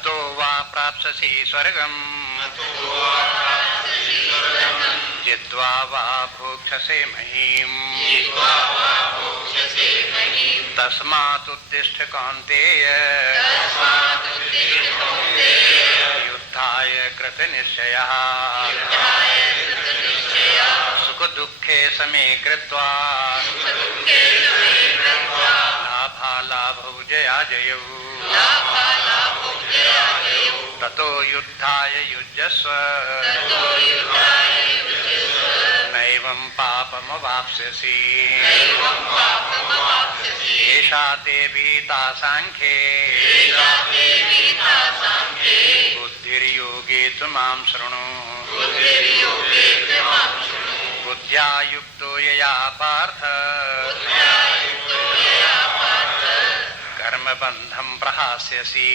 अतो वा प्राप्स्यसि स्वर्गम् जित्वा वा भोक्ष्यसे महीम् तस्मात् कौन्तेय युद्धाय कृतनिश्चयः सुख दुःखे समे कृत्वा लाभालाभौ जयाजयौ ततो युद्धाय युज्यस्व नैवं पापमवाप्स्यसि एषा ते विहिता सांख्ये बुद्धिर्योगे तु मां शृणु बुद्ध्या युक्तो यया पार्थ कर्मबन्धं प्रहास्यसि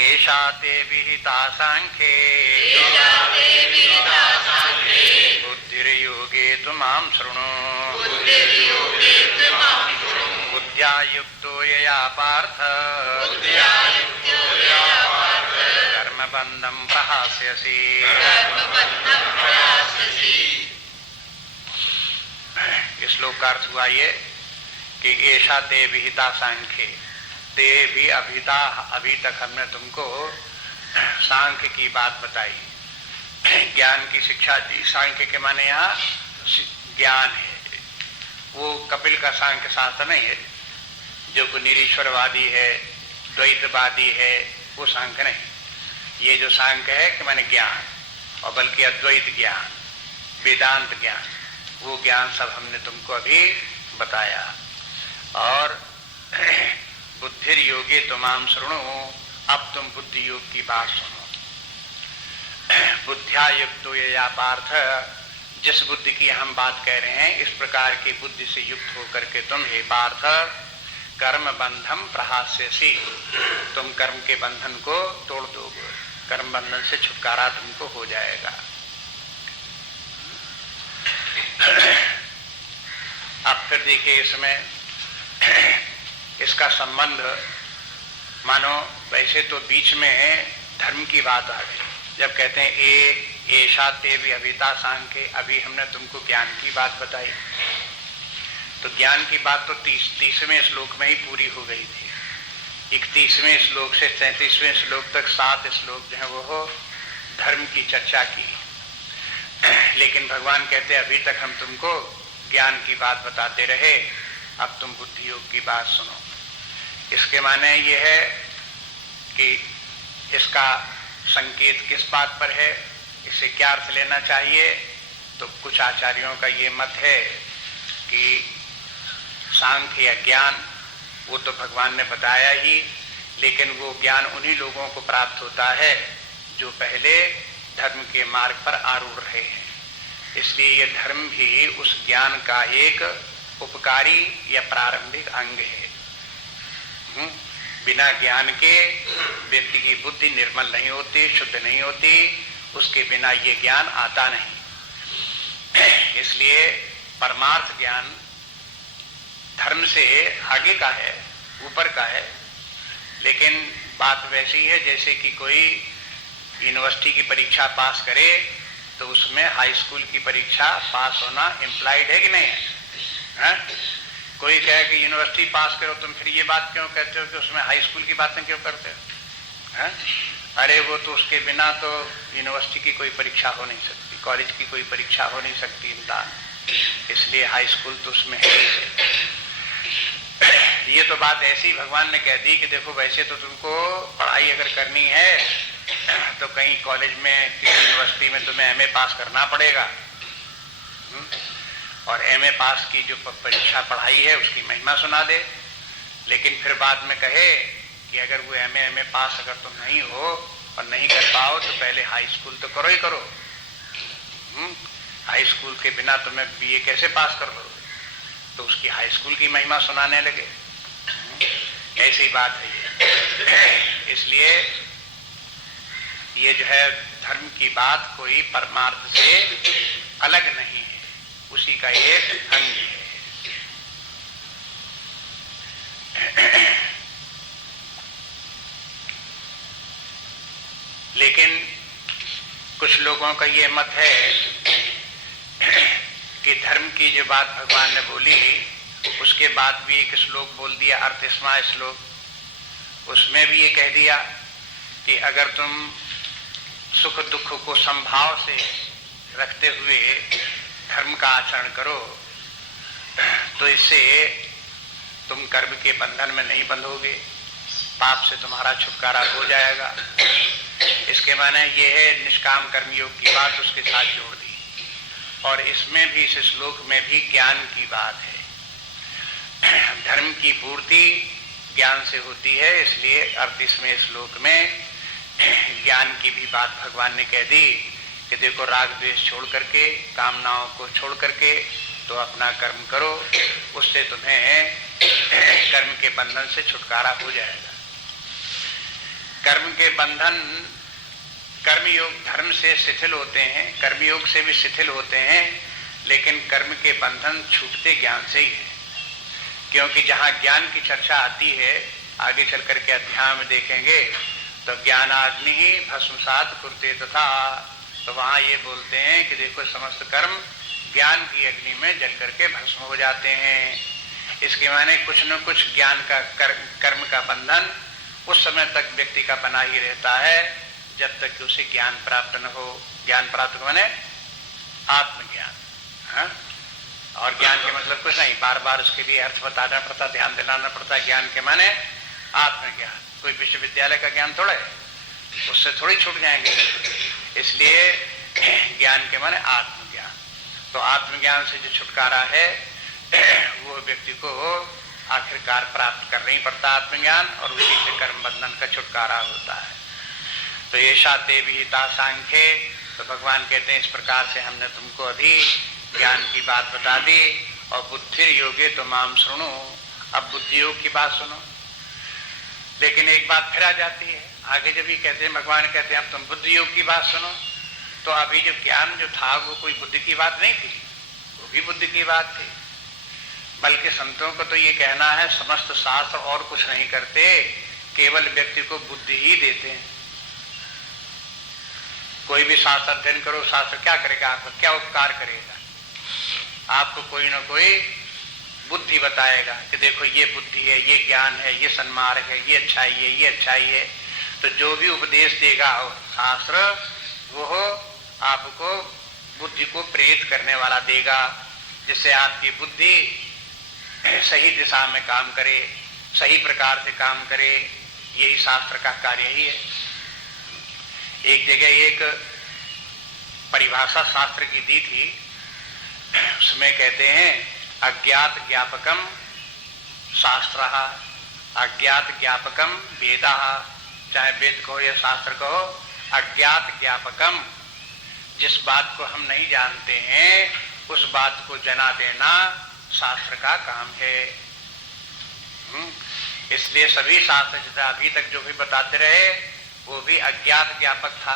एषा ते विहिता सांख्ये बुद्धिर्योगे तु मां शृणु बुद्ध्या युक्तो यया पार्थ कर्मबन्धं प्रहास्यसि। इस श्लोक का अर्थ हुआ ये कि ऐसा ते विहिता सांख्ये, ते भी अभिता, अभी तक हमने तुमको सांख्य की बात बताई, ज्ञान की शिक्षा दी। सांख्य के माने यहाँ ज्ञान है, वो कपिल का सांख्य शास्त्र नहीं है जो निरीश्वरवादी है, द्वैतवादी है, वो सांख्य नहीं। ये जो सांख्य है कि माने ज्ञान, और बल्कि अद्वैत ज्ञान, वेदांत ज्ञान, वो ज्ञान सब हमने तुमको अभी बताया। और बुद्धिर योगे तुमाम शृणु, अब तुम बुद्धि योग की बात सुनो। बुद्ध्या युक्तो यया पार्थ, जिस बुद्धि की हम बात कह रहे हैं, इस प्रकार की बुद्धि से युक्त होकर के तुम हे पार्थ कर्म बंधम प्रहास्यसि, तुम कर्म के बंधन को तोड़ दोगे, कर्म बंधन से छुटकारा तुमको हो जाएगा। अब फिर देखिए इसमें इसका संबंध, मानो वैसे तो बीच में धर्म की बात आ गई, जब कहते हैं ऐसा ते भी अभिता सांख्ये, अभी हमने तुमको ज्ञान की बात बताई, तो ज्ञान की बात तो 30वें श्लोक में ही पूरी हो गई थी। 31वें श्लोक से 33वें श्लोक तक 7 श्लोक जो है वो धर्म की चर्चा की, लेकिन भगवान कहते अभी तक हम तुमको ज्ञान की बात बताते रहे, अब तुम बुद्धि योग की बात सुनो। इसके माने ये है कि इसका संकेत किस बात पर है, इसे क्या अर्थ लेना चाहिए। तो कुछ आचार्यों का ये मत है कि सांख्य या ज्ञान वो तो भगवान ने बताया ही, लेकिन वो ज्ञान उन्हीं लोगों को प्राप्त होता है जो पहले धर्म के मार्ग पर आरूढ़ रहे हैं। इसलिए ये धर्म भी उस ज्ञान का एक उपकारी या प्रारंभिक अंग है। बिना ज्ञान के व्यक्ति की बुद्धि निर्मल नहीं होती, शुद्ध नहीं होती, उसके बिना ये ज्ञान आता नहीं। इसलिए परमार्थ ज्ञान धर्म से आगे का है, ऊपर का है। लेकिन बात वैसी है जैसे कि कोई यूनिवर्सिटी की परीक्षा पास करे तो उसमें हाई स्कूल की परीक्षा पास होना इम्प्लाइड है कि नहीं है? कोई कहे कि यूनिवर्सिटी पास करो, तुम फिर ये बात क्यों कहते हो कि उसमें हाई स्कूल की बातें क्यों करते हो? अरे वो तो उसके बिना तो यूनिवर्सिटी की कोई परीक्षा हो नहीं सकती, कॉलेज की कोई परीक्षा हो नहीं सकती, इम्तिहान, इसलिए हाई स्कूल तो उसमें है ही। ये तो बात ऐसी भगवान ने कह दी कि देखो वैसे तो तुमको पढ़ाई अगर करनी है तो कहीं कॉलेज में, किसी यूनिवर्सिटी में तुम्हें एमए पास करना पड़ेगा, और एमए पास की जो परीक्षा पढ़ाई है उसकी महिमा सुना दे। लेकिन फिर बाद में कहे कि अगर वो एमए पास अगर तुम नहीं हो और नहीं कर पाओ तो पहले हाई स्कूल तो करो ही करो। हाई स्कूल के बिना तुम्हें बीए कैसे पास कर दो? तो उसकी हाई स्कूल की महिमा सुनाने लगे। ऐसी बात है ये। इसलिए ये जो है धर्म की बात कोई परमार्थ से अलग नहीं है, उसी का एक अंग है। लेकिन कुछ लोगों का ये मत है कि धर्म की जो बात भगवान ने बोली उसके बाद भी एक श्लोक बोल दिया, 38वां श्लोक, उसमें भी ये कह दिया कि अगर तुम सुख दुख को समभाव से रखते हुए धर्म का आचरण करो तो इससे तुम कर्म के बंधन में नहीं बंधोगे, पाप से तुम्हारा छुटकारा हो जाएगा। इसके माने ये है निष्काम कर्मयोग की बात उसके साथ जोड़ दी। और इसमें भी, इस श्लोक में भी ज्ञान की बात है। धर्म की पूर्ति ज्ञान से होती है, इसलिए 38वें श्लोक में ज्ञान की भी बात भगवान ने कह दी कि देखो राग द्वेष छोड़ करके, कामनाओं को छोड़ करके तो अपना कर्म करो, उससे तुम्हें कर्म के बंधन से छुटकारा हो जाएगा। कर्म के बंधन कर्मयोग धर्म से शिथिल होते हैं, कर्मयोग से भी शिथिल होते हैं, लेकिन कर्म के बंधन छूटते ज्ञान से ही है। क्योंकि जहाँ ज्ञान की चर्चा आती है, आगे चल करके अध्याय में देखेंगे, तो ज्ञानाग्नि ही भस्मसात कुरुते तथा, तो वहाँ ये बोलते हैं कि देखो समस्त कर्म ज्ञान की अग्नि में जल करके भस्म हो जाते हैं। इसके माने कुछ न कुछ ज्ञान का कर्म का बंधन उस समय तक व्यक्ति का बना ही रहता है जब तक कि उसे ज्ञान प्राप्त न हो। ज्ञान प्राप्त माने आत्मज्ञान। हाँ? और ज्ञान के मतलब कुछ नहीं, बार बार उसके लिए अर्थ बताना पड़ता, ध्यान दिलाना पड़ता। ज्ञान के माने आत्मज्ञान। कोई विश्वविद्यालय का ज्ञान थोड़ा है, उससे थोड़ी छूट जाएंगे। इसलिए ज्ञान के माने आत्मज्ञान। तो आत्मज्ञान से जो छुटकारा है वो व्यक्ति को आखिरकार प्राप्त करना ही पड़ता आत्मज्ञान, और उसी से कर्म बंधन का छुटकारा होता है। तो ये शाते विहिता सांख्ये, तो भगवान कहते हैं इस प्रकार से हमने तुमको अभी ज्ञान की बात बता दी। और बुद्धिर योगे तो माम सुनो, अब बुद्धि योग की बात सुनो। लेकिन एक बात फिर आ जाती है आगे, जब ये कहते हैं, भगवान कहते हैं अब तुम बुद्धि योग की बात सुनो, तो अभी जो ज्ञान जो था वो कोई बुद्धि की बात नहीं थी, वो भी बुद्धि की बात थी। बल्कि संतों को तो ये कहना है समस्त शास्त्र और कुछ नहीं करते, केवल व्यक्ति को बुद्धि ही देते हैं। कोई भी शास्त्र अध्ययन करो, शास्त्र क्या करेगा, आपको क्या उपकार करेगा? आपको कोई ना कोई बुद्धि बताएगा कि देखो ये बुद्धि है, ये ज्ञान है, ये सन्मार्ग है, ये अच्छाई है, ये अच्छाई है। तो जो भी उपदेश देगा शास्त्र, वो आपको बुद्धि को प्रेरित करने वाला देगा, जिससे आपकी बुद्धि सही दिशा में काम करे, सही प्रकार से काम करे। यही शास्त्र का कार्य ही है। एक जगह एक परिभाषा शास्त्र की दी थी, उसमें कहते हैं अज्ञात ज्ञापकम शास्त्रः, अज्ञात ज्ञापकम वेदः। चाहे वेद कहो या शास्त्र कहो, अज्ञात ज्ञापकम, जिस बात को हम नहीं जानते हैं उस बात को जना देना शास्त्र का काम है। इसलिए सभी शास्त्र जितना अभी तक जो भी बताते रहे वो भी अज्ञात ज्ञापक था।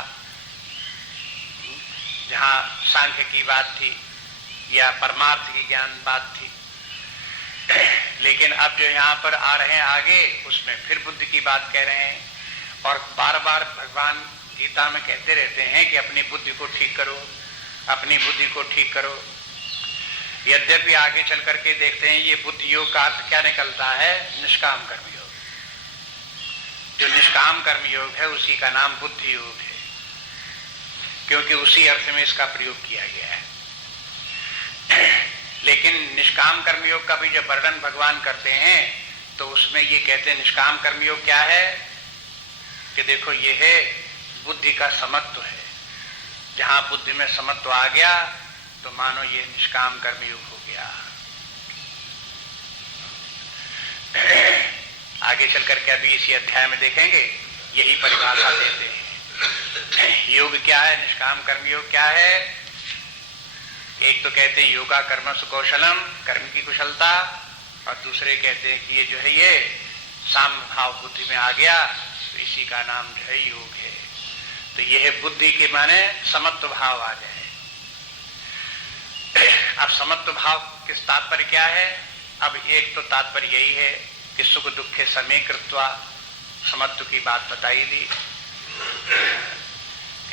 जहाँ सांख्य की बात थी या परमार्थ की ज्ञान बात थी, लेकिन अब जो यहाँ पर आ रहे हैं आगे, उसमें फिर बुद्धि की बात कह रहे हैं। और बार बार भगवान गीता में कहते रहते हैं कि अपनी बुद्धि को ठीक करो, अपनी बुद्धि को ठीक करो। यद्यपि आगे चल करके देखते हैं ये बुद्धि योग का अर्थ क्या निकलता है, निष्काम कर्मयोग। जो निष्काम कर्मयोग है उसी का नाम बुद्धि योग है, क्योंकि उसी अर्थ में इसका प्रयोग किया गया है। लेकिन निष्काम कर्मयोग का भी जब वर्णन भगवान करते हैं तो उसमें ये कहते हैं निष्काम कर्मयोग क्या है कि देखो ये है बुद्धि का समत्व है। जहां बुद्धि में समत्व आ गया तो मानो ये निष्काम कर्मयोग हो गया। आगे चल करके अभी इसी अध्याय में देखेंगे, यही परिभाषा देते हैं। योग क्या है, निष्काम कर्मयोग क्या है? एक तो कहते हैं योगा कर्मस कौशलम, कर्म की कुशलता, और दूसरे कहते हैं कि ये जो है ये साम भाव बुद्धि में आ गया तो इसी का नाम जो है योग है। तो ये है बुद्धि के माने समत्व भाव आ जाए। अब समत्व भाव किस तात्पर्य क्या है? अब एक तो तात्पर्य यही है कि सुख दुख के समय कृत्वा समत्व की बात बताई दी।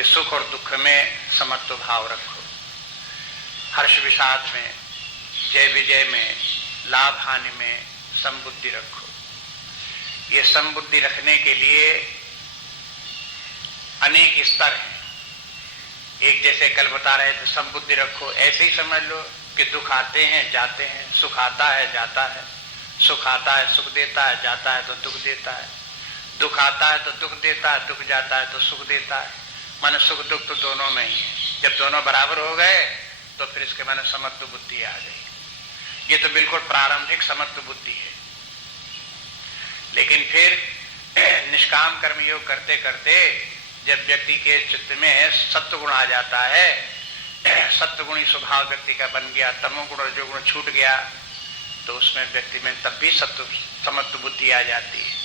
कि सुख और दुख में समत्व भाव रखो, हर्ष विषाद में, जय विजय में, लाभ हानि में समबुद्धि रखो। ये समबुद्धि रखने के लिए अनेक स्तर हैं। एक जैसे कल बता रहे थे समबुद्धि रखो, ऐसे ही समझ लो कि दुख आते हैं जाते हैं, सुख आता है जाता है, सुख आता है सुख देता है, जाता है तो दुख देता है, दुख आता है तो दुख देता है, दुख जाता है तो सुख देता है। माने सुख दुख तो दोनों में ही है। जब दोनों बराबर हो गए तो फिर इसके माने समत्व बुद्धि आ गई। ये तो बिल्कुल प्रारंभिक समत्व बुद्धि है। लेकिन फिर निष्काम कर्म योग करते करते जब व्यक्ति के चित्त में सत्वगुण आ जाता है, सत्वगुणी स्वभाव व्यक्ति का बन गया, तमोगुण और रजोगुण छूट गया, तो उसमें व्यक्ति में तब भी समत्व बुद्धि आ जाती है।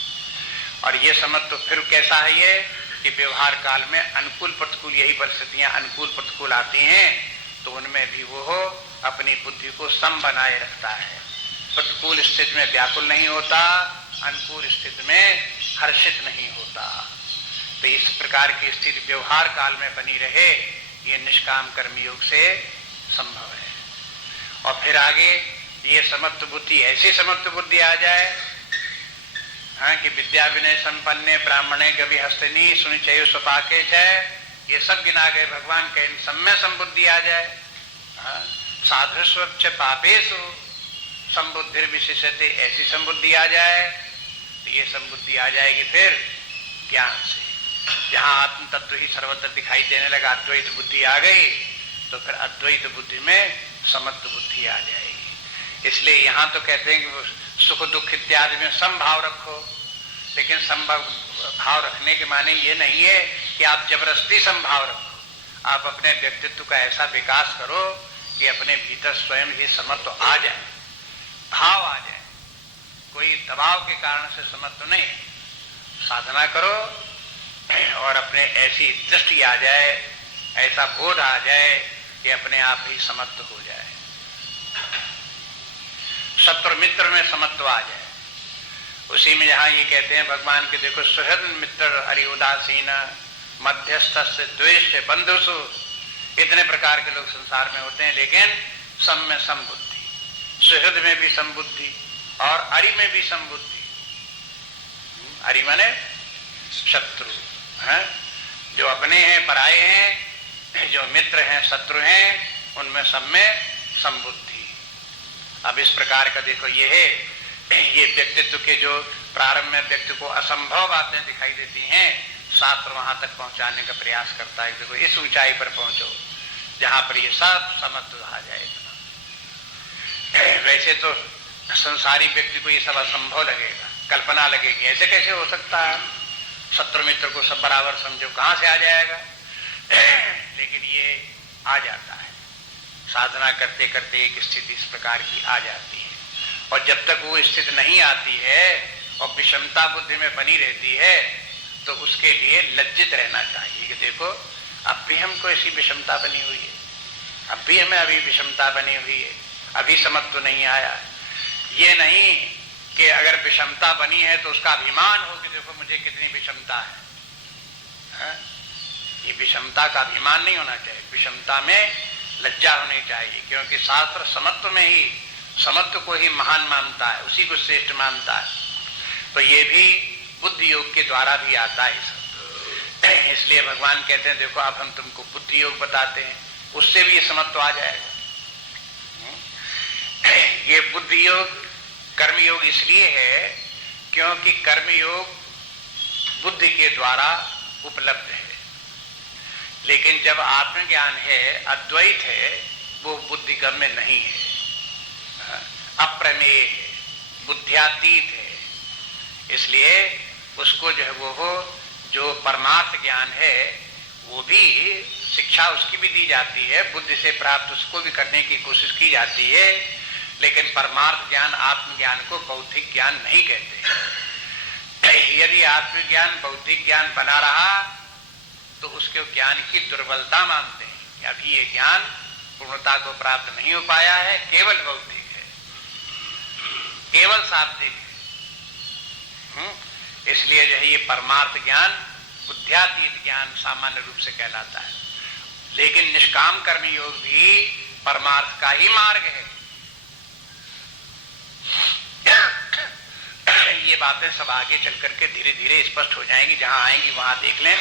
और ये समत्व फिर कैसा है ये कि व्यवहार काल में अनुकूल प्रतिकूल यही परिस्थितियां अनुकूल प्रतिकूल आती हैं तो उनमें भी वो अपनी बुद्धि को सम बनाए रखता है। प्रतिकूल स्थिति में व्याकुल नहीं होता, अनुकूल स्थिति में हर्षित नहीं होता। तो इस प्रकार की स्थिति व्यवहार काल में बनी रहे, ये निष्काम कर्मयोग से संभव है। और फिर आगे ये समत्व बुद्धि, ऐसी समत्व बुद्धि आ जाए हाँ कि विद्या विनय संपन्ने ब्राह्मणे गवि हस्तिनी सुनिचय स्वपाके छे, ये सब गिना गए भगवान के, इन सब में संबुद्धि आ जाए। हाँ साधुस्वच्छ पापेषु संबुद्धिर विशेषते, ऐसी संबुद्धि आ जाए तो ये संबुद्धि आ जाएगी फिर ज्ञान से। जहां आत्म तत्व ही सर्वत्र दिखाई देने लगा, अद्वैत बुद्धि आ गई तो फिर अद्वैत बुद्धि में समत्व बुद्धि आ जाएगी। इसलिए यहां तो कहते हैं कि सुख दुख इत्यादि में समभाव रखो, लेकिन समभाव भाव रखने के माने ये नहीं है कि आप जबरदस्ती समभाव रखो। आप अपने व्यक्तित्व का ऐसा विकास करो कि अपने भीतर स्वयं ही समत्व आ जाए, भाव आ जाए। कोई दबाव के कारण से समत्व नहीं, साधना करो और अपने ऐसी दृष्टि आ जाए, ऐसा बोध आ जाए कि अपने आप ही समत्व हो जाए। शत्रु मित्र में समत्व आ जाए। उसी में जहां ये कहते हैं भगवान के देखो सुहृद मित्र हरि उदासीन मध्यस्थ द्वेष बंधुसु, इतने प्रकार के लोग संसार में होते हैं, लेकिन सब में समबुद्धि, सुहृद में भी समबुद्धि और अरि में भी समबुद्धि। अरि माने शत्रु हैं, जो अपने हैं पराये हैं, जो मित्र हैं शत्रु हैं, उनमें सब में समबुद्धि। अब इस प्रकार का देखो ये है, ये व्यक्तित्व के जो प्रारंभ में व्यक्ति को असंभव बातें दिखाई देती हैं, शास्त्र वहां तक पहुंचाने का प्रयास करता है। देखो इस ऊंचाई पर पहुंचो जहां पर ये सब समत्व आ जाएगा। वैसे तो संसारी व्यक्ति को ये सब असंभव लगेगा, कल्पना लगेगी, ऐसे कैसे हो सकता है, शत्रु मित्र को सब बराबर समझो, कहां से आ जाएगा। लेकिन ये आ जाता है, साधना करते करते एक स्थिति इस प्रकार की आ जाती है। और जब तक वो स्थिति नहीं आती है और विषमता बुद्धि में बनी रहती है तो उसके लिए लज्जित रहना चाहिए कि देखो अब भी हमको ऐसी विषमता बनी हुई है, अब भी हमें अभी विषमता बनी हुई है, अभी समत्व नहीं आया। ये नहीं कि अगर विषमता बनी है तो उसका अभिमान हो कि देखो मुझे कितनी विषमता है। ये विषमता का अभिमान नहीं होना चाहिए, विषमता में लज्जा होनी चाहिए, क्योंकि शास्त्र समत्व में ही, समत्व को ही महान मानता है, उसी को श्रेष्ठ मानता है। तो ये भी बुद्धि योग के द्वारा भी आता है सब। इसलिए भगवान कहते हैं देखो अब हम तुमको बुद्धि योग बताते हैं, उससे भी ये समत्व आ जाएगा। ये बुद्धि योग कर्म योग इसलिए है क्योंकि कर्म योग बुद्धि के द्वारा उपलब्ध है, लेकिन जब आत्मज्ञान है, अद्वैत है, वो बुद्धिगम्य नहीं है, अप्रमेय है, बुद्ध्यातीत है। इसलिए उसको जो है वो जो परमार्थ ज्ञान है वो भी शिक्षा उसकी भी दी जाती है, बुद्धि से प्राप्त उसको भी करने की कोशिश की जाती है, लेकिन परमार्थ ज्ञान आत्मज्ञान को बौद्धिक ज्ञान नहीं कहते। यदि आत्मज्ञान बौद्धिक ज्ञान बना रहा तो उसके ज्ञान की दुर्बलता मानते हैं कि अभी ये ज्ञान पूर्णता को प्राप्त नहीं हो पाया है, केवल बौद्धिक है, केवल शाब्दिक है। इसलिए जो है ये परमार्थ ज्ञान बुद्ध्यातीत ज्ञान सामान्य रूप से कहलाता है। लेकिन निष्काम कर्मयोग भी परमार्थ का ही मार्ग है। ये बातें सब आगे चल करके धीरे धीरे स्पष्ट हो जाएंगी, जहां आएंगी वहां देख लें।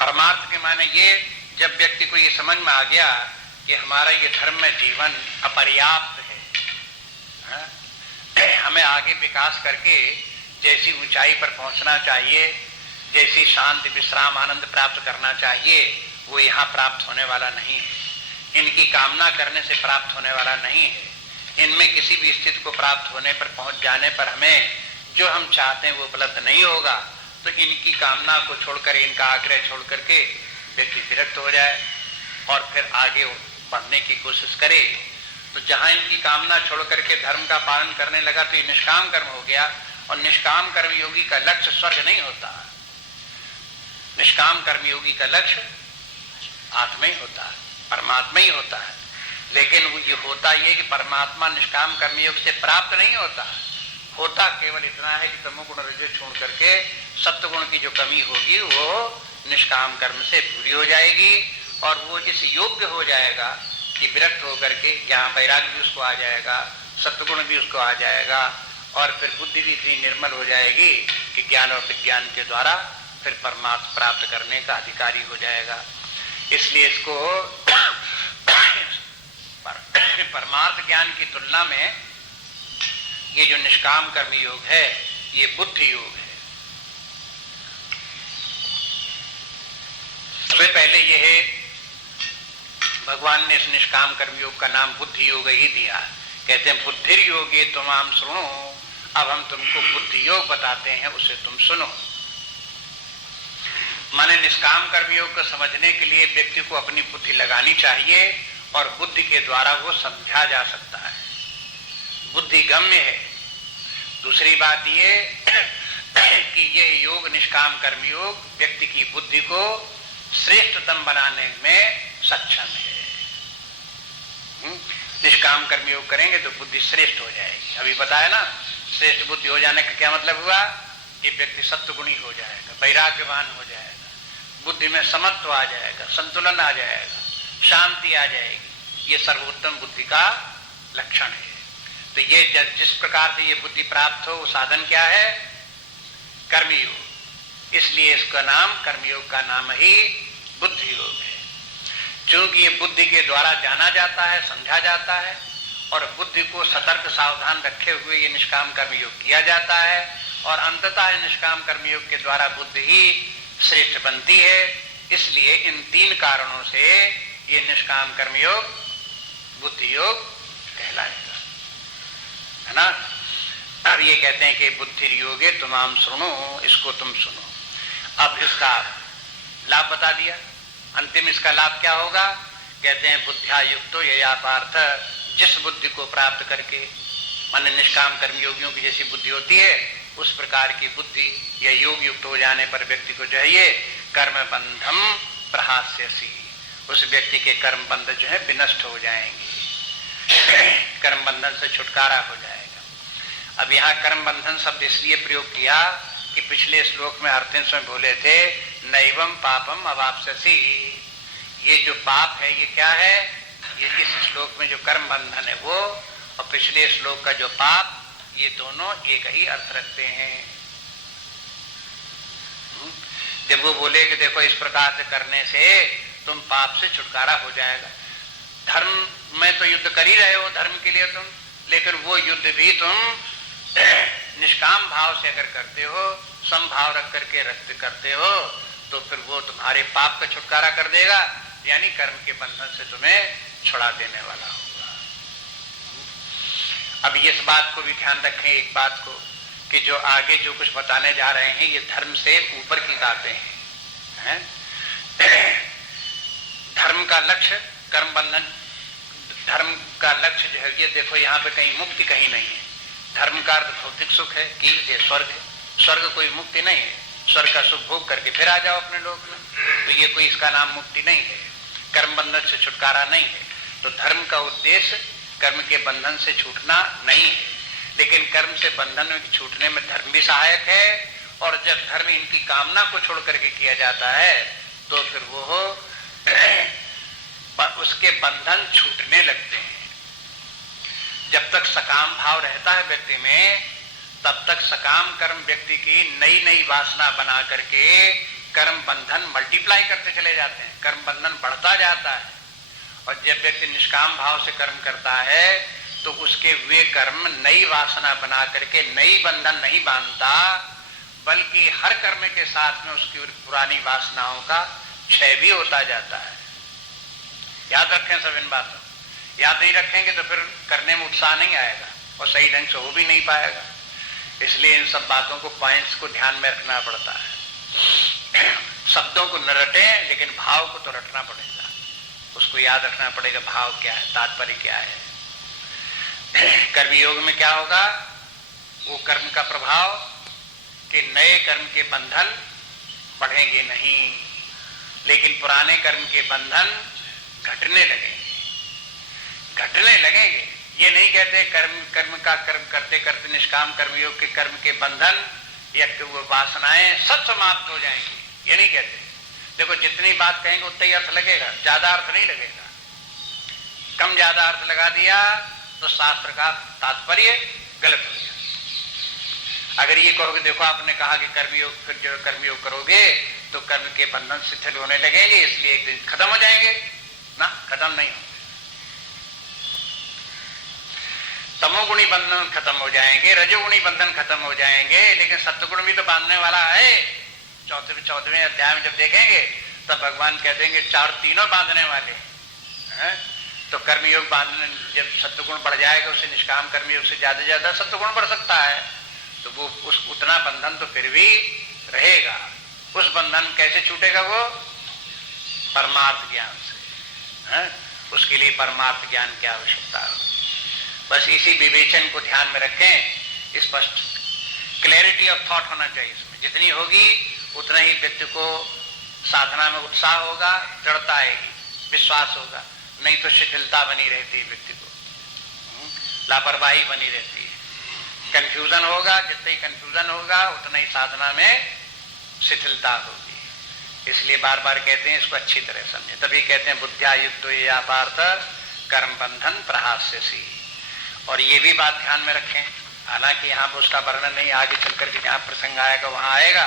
परमार्थ के माने ये, जब व्यक्ति को ये समझ में आ गया कि हमारा ये धर्म में जीवन अपर्याप्त है, हमें आगे विकास करके जैसी ऊंचाई पर पहुंचना चाहिए, जैसी शांति विश्राम आनंद प्राप्त करना चाहिए, वो यहाँ प्राप्त होने वाला नहीं है। इनकी कामना करने से प्राप्त होने वाला नहीं है। इनमें किसी भी स्थिति को प्राप्त होने पर, पहुंच जाने पर हमें जो हम चाहते हैं वो उपलब्ध नहीं होगा। तो इनकी कामना को छोड़कर, इनका आग्रह छोड़ करके व्यक्ति विरक्त हो जाए और फिर आगे बढ़ने की कोशिश करे। तो जहां इनकी कामना छोड़ करके धर्म का पालन करने लगा तो ये निष्काम कर्म हो गया। और निष्काम कर्मयोगी का लक्ष्य स्वर्ग नहीं होता, निष्काम कर्मयोगी का लक्ष्य आत्मा ही होता है, परमात्मा ही होता है। लेकिन वो ये होता ये कि परमात्मा निष्काम कर्मयोग से प्राप्त नहीं होता, होता केवल इतना है कि तमोगुण रजो छोड़ करके सत्वगुण की जो कमी होगी वो निष्काम कर्म से पूरी हो जाएगी और वो इस योग्य हो जाएगा कि विरक्त होकर के यहाँ वैराग्य भी उसको आ जाएगा, सत्वगुण भी उसको आ जाएगा और फिर बुद्धि भी इतनी निर्मल हो जाएगी कि ज्ञान और विज्ञान के द्वारा फिर परमार्थ प्राप्त करने का अधिकारी हो जाएगा। इसलिए इसको परमार्थ ज्ञान की तुलना में ये जो निष्काम कर्म योग है ये बुद्धि योग है। सबसे पहले ये है, भगवान ने इस निष्काम कर्म योग का नाम बुद्धि योग ही दिया। कहते हैं बुद्धिर योगे तुमाम सुनो, अब हम तुमको बुद्धि योग बताते हैं, उसे तुम सुनो। माने निष्काम कर्म योग को समझने के लिए व्यक्ति को अपनी बुद्धि लगानी चाहिए और बुद्धि के द्वारा वो समझा जा सकता है, बुद्धि गम्य है। दूसरी बात ये कि ये योग निष्काम कर्म योग व्यक्ति की बुद्धि को श्रेष्ठतम बनाने में सक्षम है। निष्काम कर्म योग करेंगे तो बुद्धि श्रेष्ठ हो जाएगी। अभी बताया ना, श्रेष्ठ बुद्धि हो जाने का क्या मतलब हुआ कि व्यक्ति सत्वगुणी हो जाएगा, वैराग्यवान हो जाएगा, बुद्धि में समत्व आ जाएगा, संतुलन आ जाएगा, शांति आ जाएगी। ये सर्वोत्तम बुद्धि का लक्षण है। तो ये जिस प्रकार से ये बुद्धि प्राप्त हो, वो साधन क्या है? कर्मयोग। इसलिए इसका नाम, कर्मयोग का नाम ही बुद्धि योग है। क्योंकि ये बुद्धि के द्वारा जाना जाता है, समझा जाता है और बुद्धि को सतर्क सावधान रखे हुए ये निष्काम कर्मयोग किया जाता है और अंततः निष्काम कर्मयोग के द्वारा बुद्धि ही श्रेष्ठ बनती है। इसलिए इन तीन कारणों से ये निष्काम कर्मयोग बुद्धि योग कहलाएगा, है ना। अब ये कहते हैं कि बुद्धि योगे तुमाम सुनो, इसको तुम सुनो। अब इसका लाभ बता दिया। अंतिम इसका लाभ क्या होगा? कहते हैं बुद्ध्या युक्तो यया पार्थ, जिस बुद्धि को प्राप्त करके, माने निष्काम कर्मयोगियों की जैसी बुद्धि होती है उस प्रकार की बुद्धि या योग युक्त हो जाने पर व्यक्ति को चाहिए कर्म बंधम प्रहास्यसि, उस व्यक्ति के कर्म बंधन जो है विनष्ट हो जाएंगे, कर्म बंधन से छुटकारा हो जाएगा। अब यहाँ कर्म बंधन शब्द इसलिए प्रयोग किया कि पिछले श्लोक में अर्थिंस में बोले थे नैवम पापम अवाप्स्यसि, ये जो पाप है ये क्या है? ये इस श्लोक में जो कर्म बंधन है वो, और पिछले श्लोक का जो पाप, ये दोनों एक ही अर्थ रखते हैं। जब वो बोले कि देखो इस प्रकार से करने से तुम पाप से छुटकारा हो जाएगा, धर्म में तो युद्ध कर ही रहे हो धर्म के लिए तुम, लेकिन वो युद्ध भी तुम निष्काम भाव से अगर करते हो, समभाव रख करके रक्त करते हो, तो फिर वो तुम्हारे पाप का छुटकारा कर देगा, यानी कर्म के बंधन से तुम्हें छुड़ा देने वाला होगा। अब इस बात को भी ध्यान रखें, एक बात को, कि जो आगे जो कुछ बताने जा रहे हैं ये धर्म से ऊपर की बातें हैं। धर्म का लक्ष्य कर्म बंधन, धर्म का लक्ष्य जो है ये देखो यहाँ पे कहीं मुक्ति कहीं नहीं है। धर्म का अर्थ भौतिक सुख है कि ये स्वर्ग है, स्वर्ग कोई मुक्ति नहीं है। स्वर्ग का सुख भोग करके फिर आ जाओ अपने लोक में, तो ये कोई इसका नाम मुक्ति नहीं है, कर्म बंधन से छुटकारा नहीं है। तो धर्म का उद्देश्य कर्म के बंधन से छूटना नहीं है, लेकिन कर्म से बंधन में छूटने में धर्म भी सहायक है और जब धर्म इनकी कामना को छोड़ करके किया जाता है तो फिर वो उसके बंधन छूटने लगते हैं। जब तक सकाम भाव रहता है व्यक्ति में, तब तक सकाम कर्म व्यक्ति की नई नई वासना बना करके कर्म बंधन मल्टीप्लाई करते चले जाते हैं, कर्म बंधन बढ़ता जाता है। और जब व्यक्ति निष्काम भाव से कर्म करता है तो उसके वे कर्म नई वासना बना करके नई बंधन नहीं बांधता, बल्कि हर कर्म के साथ में उसकी पुरानी वासनाओं का क्षय भी होता जाता है। याद रखें सब इन बातों, याद नहीं रखेंगे तो फिर करने में उत्साह नहीं आएगा और सही ढंग से हो भी नहीं पाएगा। इसलिए इन सब बातों को, पॉइंट्स को ध्यान में रखना पड़ता है। शब्दों को न रटें, लेकिन भाव को तो रटना पड़ेगा, उसको याद रखना पड़ेगा भाव क्या है, तात्पर्य क्या है। कर्मयोग में क्या होगा, वो कर्म का प्रभाव कि नए कर्म के बंधन बढ़ेंगे नहीं, लेकिन पुराने कर्म के बंधन घटने लगेंगे। ये नहीं कहते कर्म करते करते निष्काम कर्मयोग के कर्म के बंधन या वो वासनाएं सब समाप्त हो जाएंगी, ये नहीं कहते। देखो जितनी बात कहेंगे उतना ही अर्थ लगेगा, ज्यादा अर्थ नहीं लगेगा। कम ज्यादा अर्थ लगा दिया तो शास्त्र का तात्पर्य गलत हो गया। अगर ये कहोगे देखो आपने कहा कि कर्मयोग, फिर जो कर्मयोग करोगे तो कर्म के बंधन शिथिल होने लगेंगे, इसलिए एक दिन खत्म हो जाएंगे ना, खत्म नहीं होंगे। तमोगुणी बंधन खत्म हो जाएंगे, रजोगुणी बंधन खत्म हो जाएंगे, लेकिन सत्वगुण भी तो बांधने वाला है। 14वें अध्याय में जब देखेंगे तब भगवान कह देंगे तीनों बांधने वाले हैं। तो कर्मयोग बांधने, जब सत्वगुण बढ़ जाएगा उससे निष्काम कर्मयोग से ज्यादा सत्वगुण बढ़ सकता है, तो वो उतना बंधन तो फिर भी रहेगा। उस बंधन कैसे छूटेगा, वो परमार्थ ज्ञान से है। उसके लिए परमार्थ ज्ञान की आवश्यकता है। बस इसी विवेचन को ध्यान में रखें। स्पष्ट क्लैरिटी ऑफ थॉट होना चाहिए इसमें, जितनी होगी उतना ही व्यक्ति को साधना में उत्साह होगा, दृढ़ता आएगी, विश्वास होगा। नहीं तो शिथिलता बनी रहती है, व्यक्ति को लापरवाही बनी रहती है, कंफ्यूजन होगा। जितना ही कंफ्यूजन होगा उतना ही साधना में शिथिलता होगी। इसलिए बार बार कहते हैं इसको अच्छी तरह समझे, तभी कहते हैं बुद्ध्या युक्तो या पार्थ कर्म बंधन प्रहास्यसि। और ये भी बात ध्यान में रखें, हालांकि यहाँ पर उसका वर्णन नहीं, आगे चलकर के जहाँ प्रसंग आएगा वहां आएगा।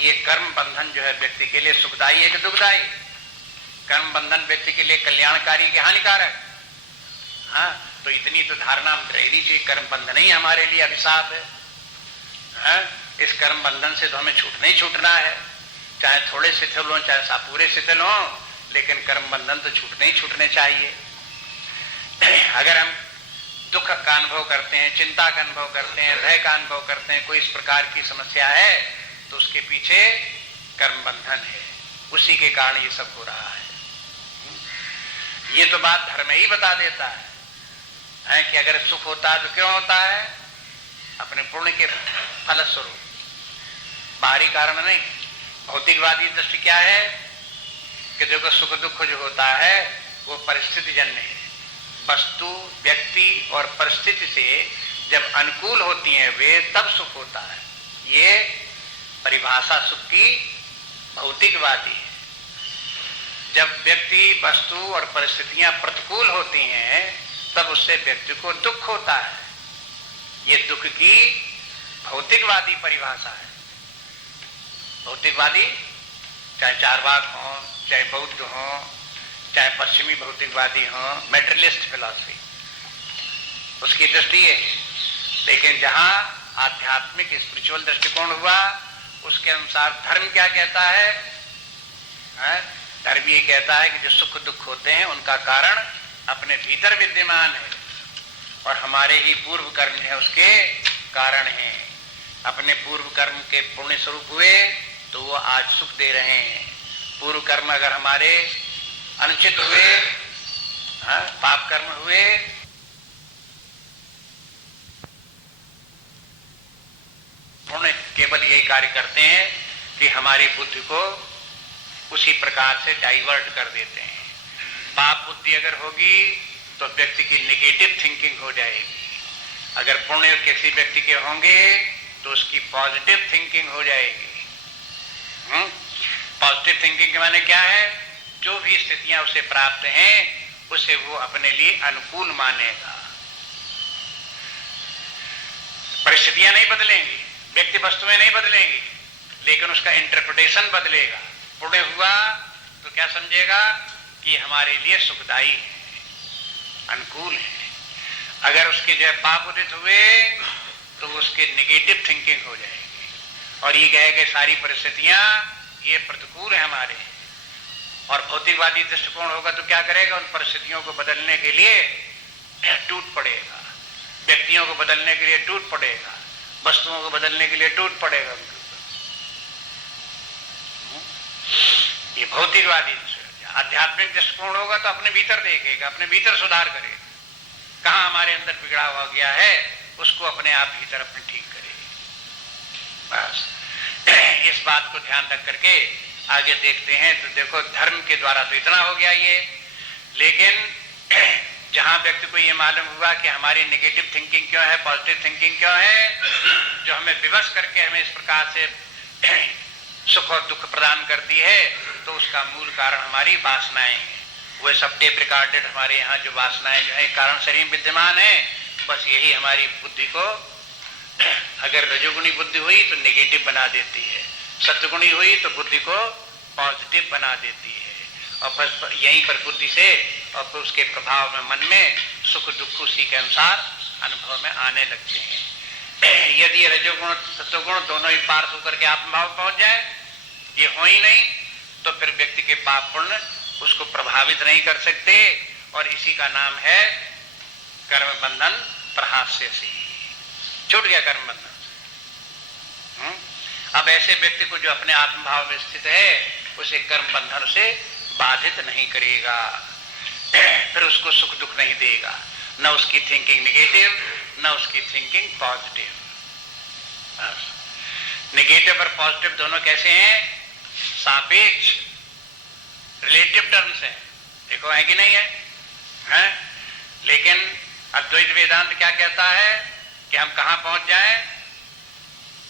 ये कर्म बंधन जो है व्यक्ति के लिए सुखदायी है कि दुखदायी? कर्म बंधन व्यक्ति के लिए कल्याणकारी कि हानिकारक? हाँ, तो इतनी तो धारणा रहनी चाहिए, कर्म बंधन ही हमारे लिए अभिशाप है। हाँ, इस कर्म बंधन से तो हमें छूटना है, चाहे थोड़े शिथिल हो चाहे पूरे शिथिल हो, लेकिन कर्म बंधन तो छूटने चाहिए। अगर हम दुख का अनुभव करते हैं, चिंता का अनुभव करते हैं, भय का अनुभव करते हैं, कोई इस प्रकार की समस्या है, तो उसके पीछे कर्म बंधन है, उसी के कारण ये सब हो रहा है। ये तो बात धर्म ही बता देता है कि अगर सुख होता है तो क्यों होता है? अपने पुण्य के फलस्वरूप, बाहरी कारण नहीं। भौतिकवादी दृष्टि क्या है कि देखो सुख दुख जो होता है वो परिस्थिति जन्य है। वस्तु, व्यक्ति और परिस्थिति से जब अनुकूल होती हैं वे, तब सुख होता है। ये परिभाषा सुख की भौतिकवादी है। जब व्यक्ति, वस्तु और परिस्थितियां प्रतिकूल होती हैं तब उससे व्यक्ति को दुख होता है। ये दुख की भौतिकवादी परिभाषा है। भौतिकवादी चाहे चारवाक हो, चाहे बौद्ध हो, चाहे पश्चिमी भौतिकवादी हो, मेटेरियलिस्ट फिलॉसफी, उसकी दृष्टि है। लेकिन जहां आध्यात्मिक स्पिरिचुअल दृष्टिकोण हुआ, उसके अनुसार धर्म क्या कहता है? धर्म ये कहता है कि जो सुख दुख होते हैं उनका कारण अपने भीतर विद्यमान है और हमारे ही पूर्व कर्म है उसके कारण है। अपने पूर्व कर्म के पुण्य स्वरूप हुए तो वो आज सुख दे रहे हैं। पूर्व कर्म अगर हमारे अनुचित हुए, पाप कर्म हुए, पुण्य केवल यही कार्य करते हैं कि हमारी बुद्धि को उसी प्रकार से डाइवर्ट कर देते हैं। पाप बुद्धि अगर होगी तो व्यक्ति की नेगेटिव थिंकिंग हो जाएगी। अगर पुण्य किसी व्यक्ति के होंगे तो उसकी पॉजिटिव थिंकिंग हो जाएगी। पॉजिटिव थिंकिंग के माने क्या है? जो भी स्थितियां उसे प्राप्त हैं उसे वो अपने लिए अनुकूल मानेगा। परिस्थितियां नहीं बदलेंगी, व्यक्ति वस्तुएं नहीं बदलेंगी, लेकिन उसका इंटरप्रिटेशन बदलेगा। पुण्य हुआ तो क्या समझेगा कि हमारे लिए सुखदायी है, अनुकूल है। अगर उसके जो पाप उदित हुए तो उसके निगेटिव थिंकिंग हो जाएगी और ये कहेगा सारी परिस्थितियां ये प्रतिकूल है हमारे। और भौतिकवादी दृष्टिकोण होगा तो क्या करेगा? उन परिस्थितियों को बदलने के लिए टूट पड़ेगा, व्यक्तियों को बदलने के लिए टूट पड़ेगा, वस्तुओं को बदलने के लिए टूट पड़ेगा। ये भौतिकवादी। आध्यात्मिक दृष्टिकोण होगा तो अपने भीतर देखेगा, अपने भीतर सुधार करेगा, कहां हमारे अंदर बिगड़ा हुआ गया है उसको अपने आप भीतर अपने ठीक करेगा। बस इस बात को ध्यान रख करके आगे देखते हैं। तो देखो धर्म के द्वारा तो इतना हो गया ये, लेकिन जहां व्यक्ति को ये मालूम हुआ कि हमारी नेगेटिव थिंकिंग क्यों है, पॉजिटिव थिंकिंग क्यों है, जो हमें विवश करके हमें इस प्रकार से सुख और दुख प्रदान करती है, तो उसका मूल कारण हमारी वासनाएं हैं। वो सब टेप रिकॉर्डेड हमारे यहाँ जो वासनाएं जो है कारण शरीर विद्यमान है, बस यही हमारी बुद्धि को अगर रजोगुणी बुद्धि हुई तो नेगेटिव बना देती है, सत्वगुणी हुई तो बुद्धि को पॉजिटिव बना देती है। और बस यहीं पर बुद्धि से और फिर उसके प्रभाव में मन में सुख दुख उसी के अनुसार अनुभव में आने लगते हैं। यदि रजोगुण सत्वगुण दोनों ही पार होकर के आत्मभाव पहुंच जाए, ये हो ही नहीं, तो फिर व्यक्ति के पाप पुण्य उसको प्रभावित नहीं कर सकते। और इसी का नाम है कर्म बंधन प्रहास्य से। छूट गया कर्म बंधन। अब ऐसे व्यक्ति को जो अपने आत्मभाव में स्थित है उसे कर्म बंधन से बाधित नहीं करेगा, फिर उसको सुख दुख नहीं देगा, न उसकी थिंकिंग निगेटिव न उसकी थिंकिंग पॉजिटिव। निगेटिव और पॉजिटिव दोनों कैसे हैं? सापेक्ष, रिलेटिव टर्म्स हैं। देखो है कि नहीं है, हैं? लेकिन अद्वैत वेदांत क्या कहता है कि हम कहां पहुंच जाएं?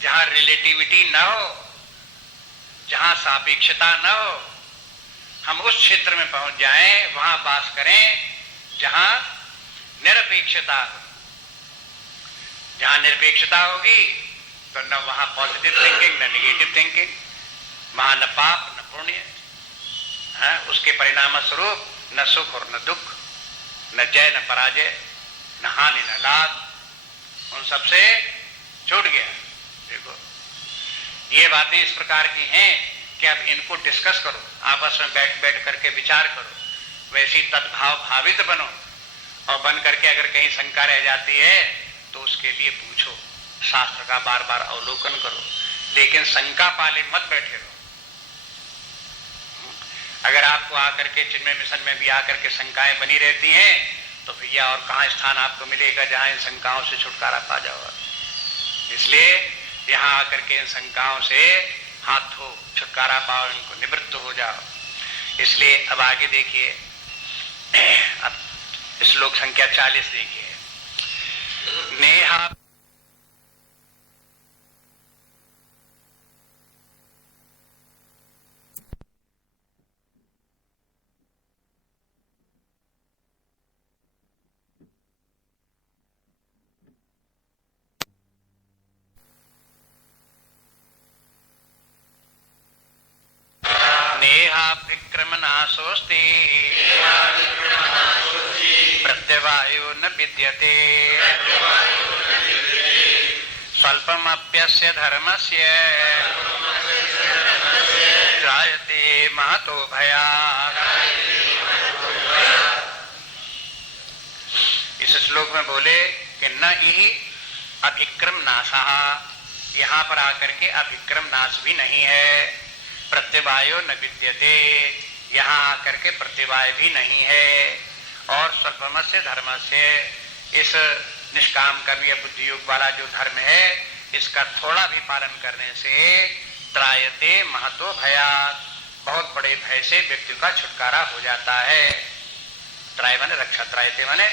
जहां रिलेटिविटी न हो, जहां सापेक्षता न हो, हम उस क्षेत्र में पहुंच जाएं, वहां वास करें जहां निरपेक्षता हो। जहां निरपेक्षता होगी तो न वहां पॉजिटिव थिंकिंग न नेगेटिव थिंकिंग, वहां न पाप न पुण्य, उसके परिणाम स्वरूप न सुख और न दुख, न जय न पराजय, न हानि न लाभ, उन सबसे छूट गया। देखो ये बातें इस प्रकार की हैं कि अब इनको डिस्कस करो, आपस में बैठ करके विचार करो, वैसी तद्भाव भावित बनो, और बन करके अगर कहीं शंका रह जाती है तो उसके लिए पूछो, शास्त्र का बार बार अवलोकन करो, लेकिन शंका पाले मत बैठे रहो। अगर आपको आकर के चिन्मय मिशन में भी आकर के शंकाएं बनी रहती हैं तो भैया और कहाँ स्थान आपको मिलेगा जहां इन शंकाओं से छुटकारा पा जाओ। इसलिए यहां आकर के इन शंकाओं से हाथ धो, छुटकारा पाओ, इनको निवृत्त हो जाओ। इसलिए अब आगे देखिए, अब श्लोक संख्या 40 देखिए। नेहा विक्रमनाशोस्ति प्रत्यवायो न विद्यते स्वल्पमप्यस्य धर्मस्य त्रायते महतो भयात्। इस श्लोक में बोले कि न ही अभिक्रम नाशः, यहां पर आकर के अभिक्रम नाश भी नहीं है। प्रत्यवायो न विद्यते, यहां आकर के प्रत्यवाय भी नहीं है। और स्वल्पमस्य धर्मस्य, इस निष्काम कर्म या बुद्धि योग वाला जो धर्म है इसका थोड़ा भी पालन करने से त्रायते महतो भयात्, बहुत बड़े भय से व्यक्ति का छुटकारा हो जाता है। त्राय माने रक्षा, त्रायते माने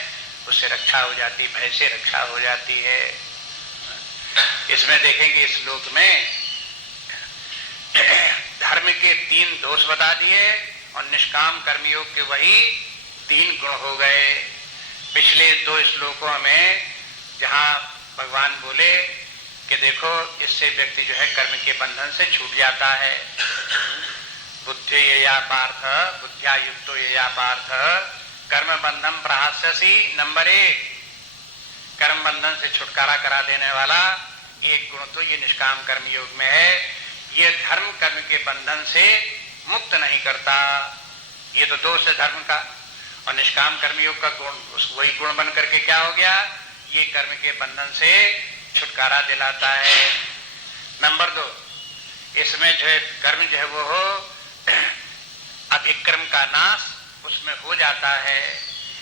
उससे रक्षा हो जाती, भय से रक्षा हो जाती है। इसमें देखेंगे इस श्लोक में धर्म के 3 दोष बता दिए और निष्काम कर्मयोग के वही 3 गुण हो गए। पिछले 2 श्लोकों में जहां भगवान बोले कि देखो इससे व्यक्ति जो है कर्म के बंधन से छूट जाता है। बुद्धि यया पार्थ बुद्ध्या युक्तो यया पार्थ कर्म बंधन प्रहास्यसि। नंबर 1 कर्म बंधन से छुटकारा करा देने वाला एक गुण तो ये निष्काम कर्म योग में है। ये धर्म कर्म के बंधन से मुक्त नहीं करता, ये तो दोष है धर्म का। और निष्काम कर्म योग का गुण वही गुण बन करके क्या हो गया, ये कर्म के बंधन से छुटकारा दिलाता है। नंबर 2 इसमें जो है कर्म जो है वो हो अभिक्रम का नाश उसमें हो जाता है,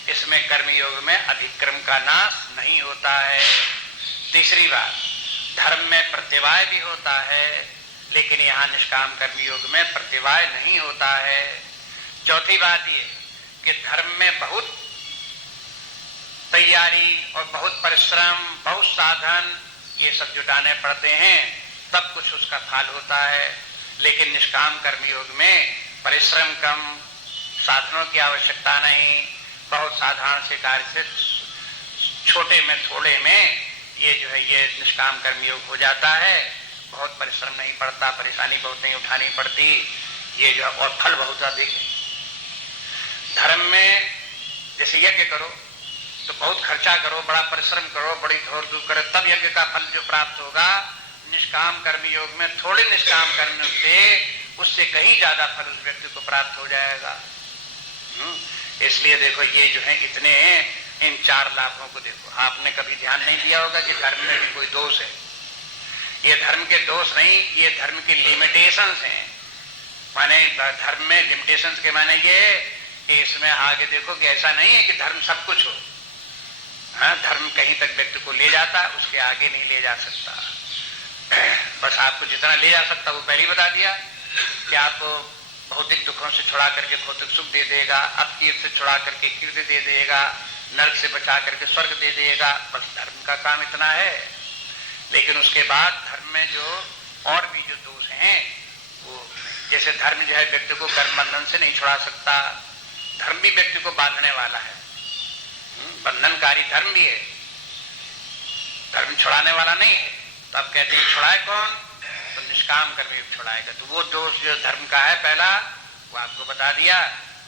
इसमें कर्मयोग में अभिक्रम का नाश नहीं होता है। तीसरी बात धर्म में प्रतिवाय भी होता है, लेकिन यहाँ निष्काम कर्मयोग में प्रतिवाय नहीं होता है। चौथी बात ये कि धर्म में बहुत तैयारी और बहुत परिश्रम बहुत साधन ये सब जुटाने पड़ते हैं, तब कुछ उसका फल होता है। लेकिन निष्काम कर्मयोग में परिश्रम कम, साधनों की आवश्यकता नहीं, बहुत साधारण से कार्य से छोटे में थोड़े में ये जो है ये निष्काम कर्मयोग हो जाता है। बहुत परिश्रम नहीं पड़ता, परेशानी बहुत नहीं उठानी पड़ती, ये जो है और फल बहुत अधिक है। धर्म में जैसे यज्ञ करो तो बहुत खर्चा करो, बड़ा परिश्रम करो, बड़ी दौड़ धूप करो, तब यज्ञ का फल जो प्राप्त होगा। निष्काम कर्मयोग में थोड़े निष्काम कर्म से उससे कहीं ज्यादा फल उस व्यक्ति को प्राप्त हो जाएगा। इसलिए देखो ये जो है इतने इन 4 लाभों को देखो। आपने कभी ध्यान नहीं दिया होगा कि धर्म में भी कोई दोष है। ये धर्म के दोष नहीं, ये धर्म की लिमिटेशंस हैं। माने धर्म में लिमिटेशंस के माने ये कि इसमें आगे देखो कि ऐसा नहीं है कि धर्म सब कुछ हो। हाँ, धर्म कहीं तक व्यक्ति को ले जाता, उसके आगे नहीं ले जा सकता। बस आपको जितना ले जा सकता वो पहले ही बता दिया कि आपको भौतिक दुखों से छुड़ा करके भौतिक सुख दे देगा, अपकीर्ति से छुड़ा करके कीर्ति दे देगा, नरक से बचा करके स्वर्ग दे देगा। बस धर्म का काम इतना है। लेकिन उसके बाद धर्म में जो और भी जो दोष हैं वो जैसे धर्म जो है व्यक्ति को कर्म बंधन से नहीं छुड़ा सकता, धर्म भी व्यक्ति को बांधने वाला है, बंधनकारी धर्म भी है, धर्म छुड़ाने वाला नहीं है। तो आप कहते हैं छुड़ाए कौन, तो निष्काम कर्मयोग छुड़ाएगा। तो वो दोष जो धर्म का है पहला वो आपको बता दिया,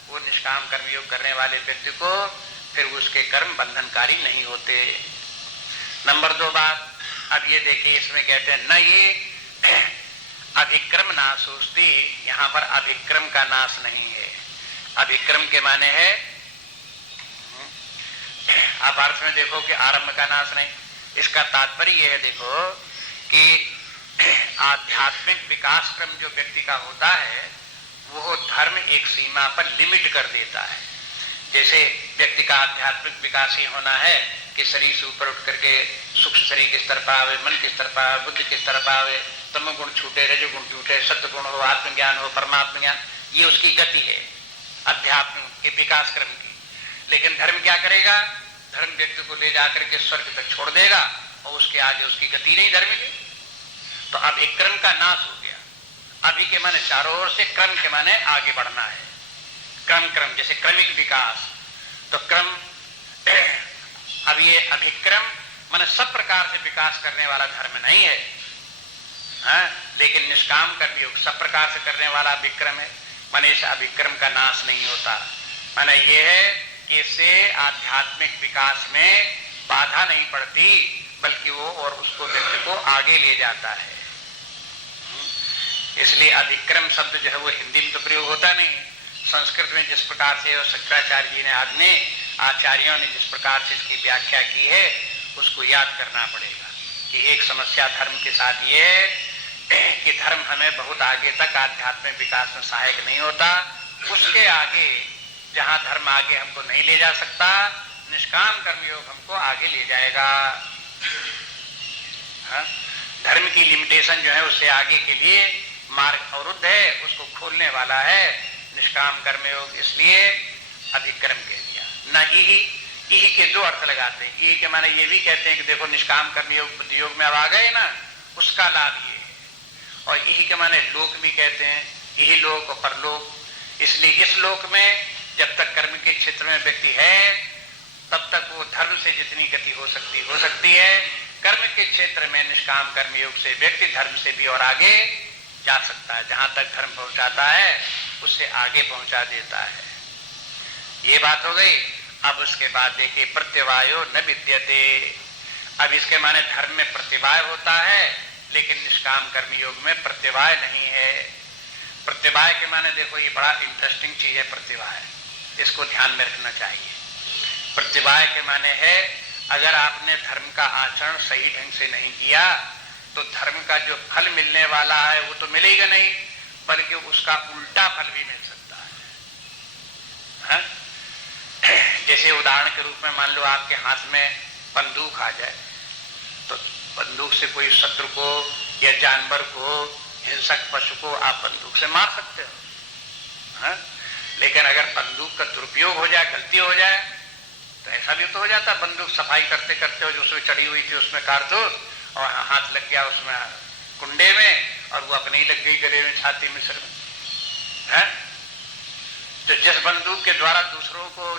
वो निष्काम कर्मयोग करने वाले व्यक्ति को फिर उसके कर्म बंधनकारी नहीं होते। नंबर 2 बात अब ये देखिए इसमें कहते हैं न ये अभिक्रम नाश होती, यहाँ पर अभिक्रम का नाश नहीं है। अभिक्रम के माने है आप अर्थ में देखो कि आरंभ का नाश नहीं। इसका तात्पर्य यह है देखो कि आध्यात्मिक विकास क्रम जो व्यक्ति का होता है वो धर्म एक सीमा पर लिमिट कर देता है। जैसे व्यक्ति का आध्यात्मिक विकास ही होना है कि शरीर से ऊपर उठ करके सूक्ष्म शरीर किस तरफ आवे, मन किस तरफ आवे, बुद्धि किस तरफ आवे, तमोगुण छूटे, रजोगुण छूटे, सत्वगुण हो, आत्मज्ञान हो, परमात्म ज्ञान, ये उसकी गति है अध्यात्म के विकास क्रम की। लेकिन धर्म क्या करेगा, धर्म व्यक्ति को ले जाकर के स्वर्ग तक छोड़ देगा और उसके आगे उसकी गति नहीं धर्म की। तो अब एक क्रम का नाश हो गया। अभी के माने चारों ओर से, क्रम के माने आगे बढ़ना है। क्रम क्रम जैसे क्रमिक विकास, तो क्रम अब ये अभिक्रम माने सब प्रकार से विकास करने वाला धर्म नहीं है, लेकिन निष्काम कर्मयोग सब प्रकार से करने वाला विक्रम है। माने इस अभिक्रम का नाश नहीं होता। माने ये है कि इससे आध्यात्मिक विकास में बाधा नहीं पड़ती, बल्कि वो और उसको व्यक्ति को आगे ले जाता है। इसलिए अधिक्रम शब्द जो है वो हिंदी में तो प्रयोग होता नहीं, संस्कृत में जिस प्रकार से शंकराचार्य जी ने आचार्यों ने जिस प्रकार से इसकी व्याख्या की है उसको याद करना पड़ेगा। कि एक समस्या धर्म के साथ ये है कि धर्म हमें बहुत आगे तक आध्यात्मिक विकास में सहायक नहीं होता। उसके आगे जहां धर्म आगे हमको नहीं ले जा सकता, निष्काम कर्मयोग हमको आगे ले जाएगा। धर्म की लिमिटेशन जो है उससे आगे के लिए मार्ग अवरुद्ध है, उसको खोलने वाला है निष्काम कर्मयोग, इसलिए अधिक्रम कह दिया। न ही ई के दो अर्थ लगाते हैं। ई के माने ये भी कहते हैं कि देखो निष्काम कर्म योग बुद्धि योग में अब आ गए ना, उसका लाभ ये है। और ई के माने लोक भी कहते हैं, यही लोक और परलोक। इसलिए इस लोक में जब तक कर्म के क्षेत्र में व्यक्ति है तब तक वो धर्म से जितनी गति हो सकती है। कर्म के क्षेत्र में निष्काम कर्म योग से व्यक्ति धर्म से भी और आगे जा सकता है। जहां तक धर्म पहुंचाता है उससे आगे पहुंचा देता है। ये बात हो गई। अब उसके बाद देखिए प्रत्यवायो न विद्यते। अब इसके माने धर्म में प्रत्यवाय होता है लेकिन निष्काम कर्म योग में प्रत्यवाय नहीं है। प्रत्यवाय के माने देखो ये बड़ा इंटरेस्टिंग चीज है प्रत्यवाय, इसको ध्यान में रखना चाहिए। प्रत्यवाय के माने है अगर आपने धर्म का आचरण सही ढंग से नहीं किया तो धर्म का जो फल मिलने वाला है वो तो मिलेगा नहीं, बल्कि उसका उल्टा फल भी मिल सकता है। हाँ? जैसे उदाहरण के रूप में मान लो आपके हाथ में बंदूक आ जाए तो बंदूक से कोई शत्रु को या जानवर को, हिंसक पशु को आप बंदूक से मार सकते हो। हाँ? लेकिन अगर बंदूक का दुरुपयोग हो जाए, गलती हो जाए तो ऐसा भी तो हो जाता। बंदूक सफाई करते करते हो जो उसमें चढ़ी हुई थी उसमें कारतूस और हाथ लग गया उसमें कुंडे में और वो अपने ही लग गई गले में, छाती में, सिर में। है? तो जिस बंदूक के द्वारा दूसरों को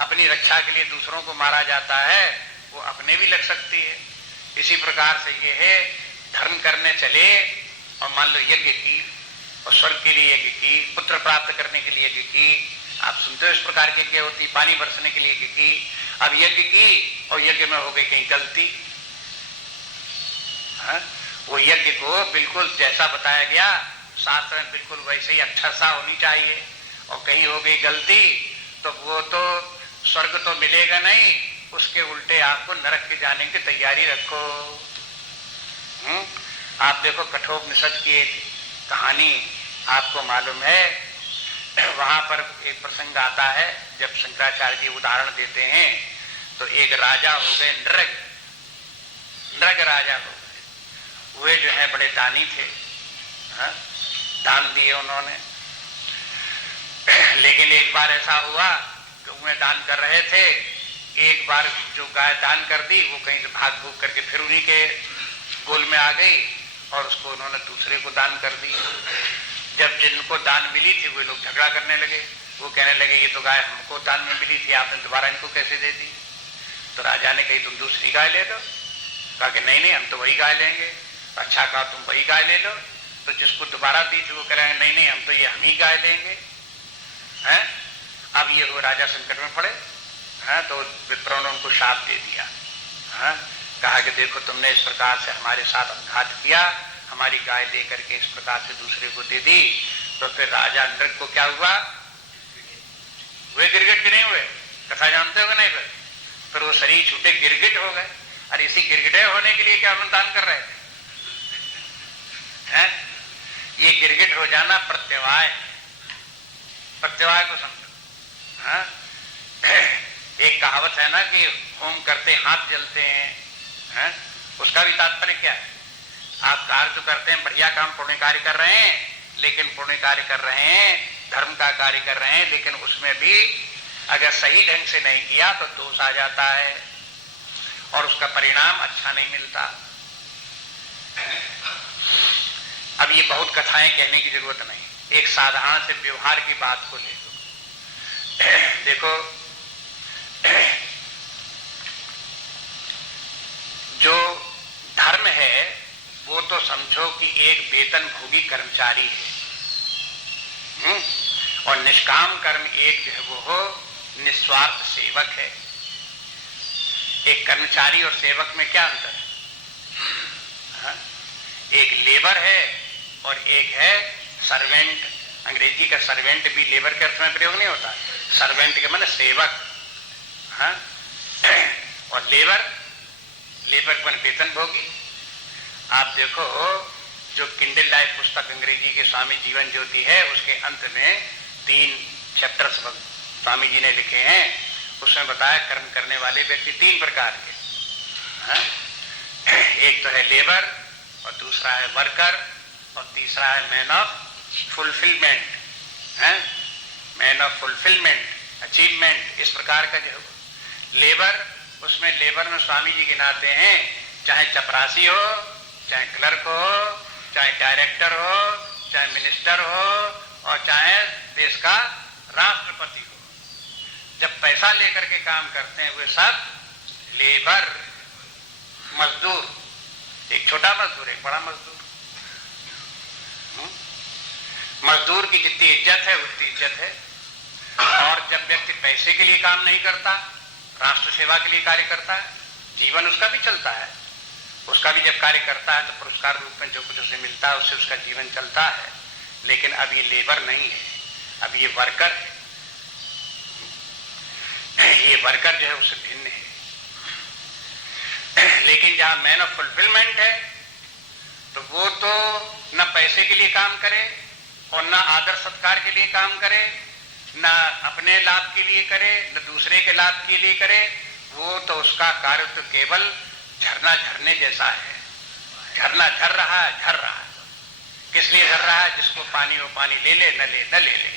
अपनी रक्षा के लिए दूसरों को मारा जाता है वो अपने भी लग सकती है। इसी प्रकार से ये है धर्म करने चले और मान लो यज्ञ की और स्वर्ग के लिए यज्ञ की, पुत्र प्राप्त करने के लिए यज्ञ की, आप सुनते हो इस प्रकार की यज्ञ होती, पानी बरसने के लिए यज्ञ की। अब यज्ञ की और यज्ञ में हो गई कहीं गलती। हाँ? वो यज्ञ को बिल्कुल जैसा बताया गया शास्त्र में बिल्कुल वैसे ही अक्षरशः होनी चाहिए और कहीं हो गई गलती तो वो तो स्वर्ग तो मिलेगा नहीं, उसके उल्टे आपको नरक के जाने की तैयारी रखो। आप देखो कठोपनिषद की एक कहानी आपको मालूम है, वहां पर एक प्रसंग आता है जब शंकराचार्य जी उदाहरण देते हैं तो एक राजा हो गए नृग राजा हो गए। वे जो है बड़े दानी थे, हाँ? दान दिए उन्होंने। लेकिन एक बार ऐसा हुआ गौएं दान कर रहे थे, एक बार जो गाय दान कर दी वो कहीं से भाग भूग करके फिर उन्हीं के गोल में आ गई और उसको उन्होंने दूसरे को दान कर दी। जब जिनको दान मिली थी वे लोग झगड़ा करने लगे। वो कहने लगे ये तो गाय हमको दान में मिली थी, आपने दोबारा इनको कैसे दे दी? तो राजा ने कही तुम दूसरी गाय ले लो। कहा कि नहीं हम तो वही गाय लेंगे। अच्छा कहा तुम वही गाय ले लो। तो जिसको दोबारा दी थी वो कह रहे हैं नहीं हम तो ये हम ही गाय लेंगे। हैं? अब ये वो राजा संकट में पड़े। हैं? तो विप्रों ने उनको शाप दे दिया। हैं? कहा कि देखो तुमने इस प्रकार से हमारे साथ अपघात किया, हमारी गाय लेकर के इस प्रकार से दूसरे को दे दी। तो फिर राजा नृग को क्या हुआ? वे गिरगिट के नहीं हुए, कथा जानते हो नहीं? फिर वो शरीर छूटे गिरगिट हो गए। और इसी गिरगिटे होने के लिए क्या अनुदान कर रहे थे? हैं? ये गिरगिट हो जाना प्रत्यवाय, प्रत्यवाय को समझो। हाँ? एक कहावत है ना कि होम करते हाथ जलते हैं, उसका भी तात्पर्य क्या है? आप कार्य तो करते हैं, बढ़िया काम पुण्य कार्य कर रहे हैं, लेकिन पुण्य कार्य कर रहे हैं, धर्म का कार्य कर रहे हैं, लेकिन उसमें भी अगर सही ढंग से नहीं किया तो दोष आ जाता है और उसका परिणाम अच्छा नहीं मिलता। अब ये बहुत कथाएं कहने की जरूरत नहीं, एक साधारण से व्यवहार की बात को ले लो। देखो जो धर्म है वो तो समझो कि एक वेतन भोगी कर्मचारी है, और निष्काम कर्म एक जो है वो हो निस्वार्थ सेवक है। एक कर्मचारी और सेवक में क्या अंतर है? हाँ? एक लेबर है और एक है सर्वेंट। अंग्रेजी का सर्वेंट भी लेबर के अर्थ में प्रयोग नहीं होता, सर्वेंट के माने सेवक। हाँ? और लेबर के माने वेतन भोगी। आप देखो जो किंडल लाइफ पुस्तक अंग्रेजी के स्वामी जीवन ज्योति है उसके अंत में 3 चैप्टर्स स्वामी जी ने लिखे हैं। उसमें बताया कर्म करने वाले व्यक्ति 3 प्रकार के। हाँ? एक तो है लेबर और दूसरा है वर्कर और तीसरा है man of fulfilment. Man of fulfilment, achievement, इस प्रकार का जो लेबर, उसमें लेबर में स्वामी जी गिनाते हैं, चाहे चपरासी हो, चाहे क्लर्क हो, चाहे डायरेक्टर हो, चाहे मिनिस्टर हो, और चाहे देश का राष्ट्रपति हो, जब पैसा लेकर के काम करते हैं वे सब लेबर, मजदूर, एक छोटा मजदूर, एक बड़ा मजदूर। मजदूर की जितनी इज्जत है उतनी इज्जत है। और जब व्यक्ति पैसे के लिए काम नहीं करता, राष्ट्र सेवा के लिए कार्य करता है, जीवन उसका भी चलता है। उसका भी जब कार्य करता है तो पुरस्कार रूप में जो कुछ उसे मिलता है उससे उसका जीवन चलता है। लेकिन अब ये लेबर नहीं है, अब ये वर्कर है। ये वर्कर जो है उससे भिन्न है। लेकिन जहां मैन ऑफ फुलफिलमेंट है तो वो तो न पैसे के लिए काम करे और न आदर सत्कार के लिए काम करे, न अपने लाभ के लिए करे, न दूसरे के लाभ के लिए करे। वो तो उसका कार्य तो केवल झरना झरने जैसा है। झरना झर रहा है, झर रहा है। किस लिए झर रहा है? जिसको पानी वो पानी ले ले, न ले न ले ले।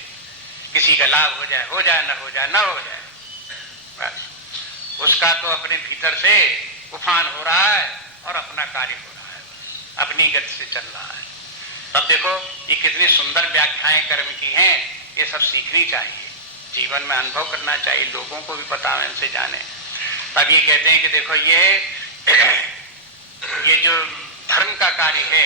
किसी का लाभ हो जाए, न हो जाए, न हो जाए, बस उसका तो अपने भीतर से उफान हो रहा है और अपना कार्य हो रहा है, अपनी गति से चल रहा है। अब देखो ये कितनी सुंदर व्याख्याएं कर्म की हैं। ये सब सीखनी चाहिए, जीवन में अनुभव करना चाहिए, लोगों को भी पता है, इनसे जाने। अब ये कहते हैं कि देखो ये जो धर्म का कार्य है,